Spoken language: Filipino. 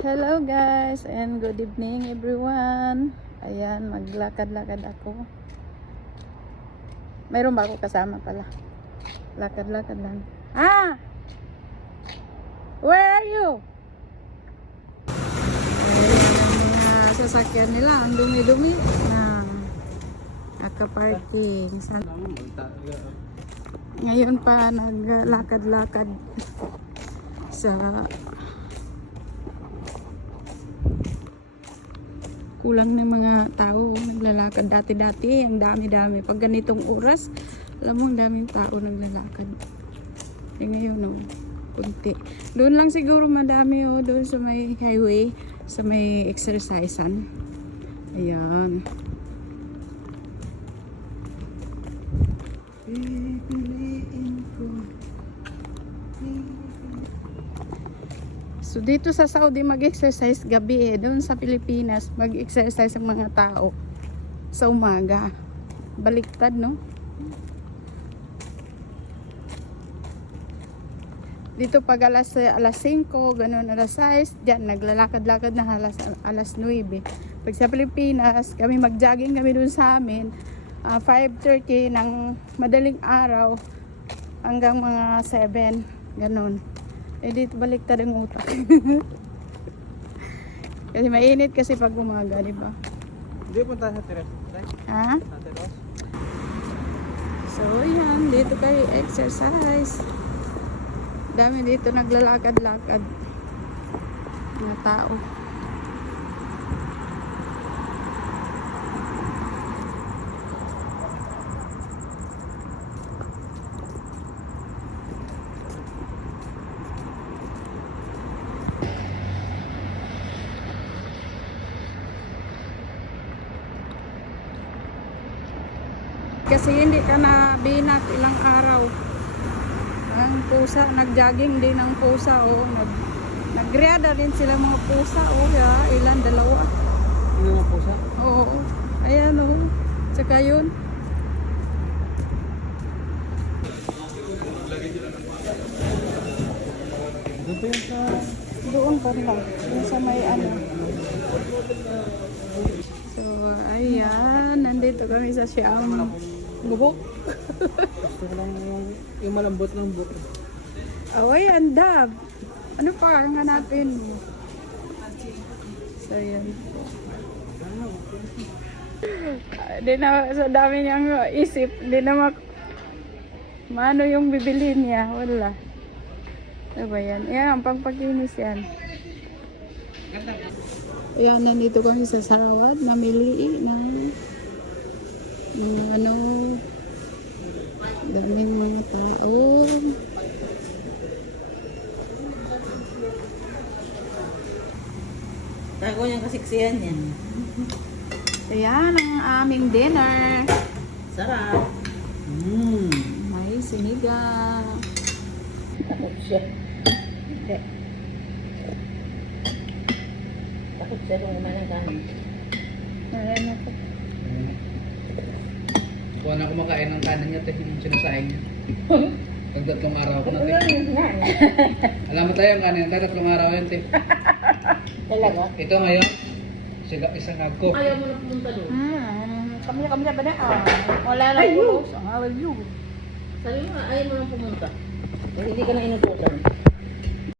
Hello guys and good evening everyone. Ayan, maglakad-lakad ako. Mayroon ba ako kasama pala? Lakad-lakad lang. Ah! Where are you? Ayan ang mga sasakyan nila. Ang dumi-dumi ng naka-parking. Ngayon pa naglakad-lakad sa kulang ng mga tao naglalakad dati-dati ang dami-dami. Pag ganitong oras alam mo ang daming tao naglalakad. Eh ngayon no kunti. Doon lang siguro madami oh doon sa may highway sa may exercisean. Ayan. Pipiliin ko So dito sa Saudi mag-exercise gabi eh. Doon sa Pilipinas mag-exercise ang mga tao sa umaga. Baliktad no? Dito pag alas, alas 5, ganun alas 6, dyan naglalakad-lakad na alas, alas 9. Pag sa Pilipinas, kami mag-jogging kami doon sa amin. ah, 5.30 ng madaling araw hanggang mga 7. Ganun. Eh dito baliktad ang utak. kasi mainit kasi pag umaga, di ba? Hindi punta sa teres. Ha? Sa teres. So yan, dito kayo exercise. Dami dito naglalakad-lakad na tao. Kasi hindi ka na binat ilang araw. Ang pusa, nag-jogging din ang pusa, oh. Nag, nagriada din sila mga pusa, oh. Ya, ilan, dalawa. Nga po siya? Oo, oh. ayan, oh. Tsaka yun. Doon pa lang. Doon sa may ano. So, ayan. Nandito kami sa Siam. Bubok. Gusto ko lang yung, yung malambot ng buhok. Away, andab. Ano pa ang hanapin mo? So, yun. Hindi na, sa dami niyang isip, hindi na mak... Maano yung bibilhin niya? Wala. Ano ba yan? Yan, ang pangpakinis yan. Ayan, nandito kami sa Sarawat, namili ng mga ano, daming mga tao. Tago niyang kasiksiyan yan. Ayan ang aming dinner. Sarap. Mmm. May sinigang. Takot siya. Hindi. Takot siya kung kumain ng kanin. Ayan ako. Kuha na kumakain ng kanan niya, te, yung sinasaing niya. Pag tatlong araw ko na, te. Alam mo tayo ang kanin, tayo tatlong araw yan, te. Talaga? Ito ngayon, siga isang ako. Ayaw mo na pumunta doon. Hmm, kami kami na ba na? Ah, wala Ayun. ulos. Ang awal yun. Sabi mo ayaw mo na pumunta. Eh, hindi ka na inutusan.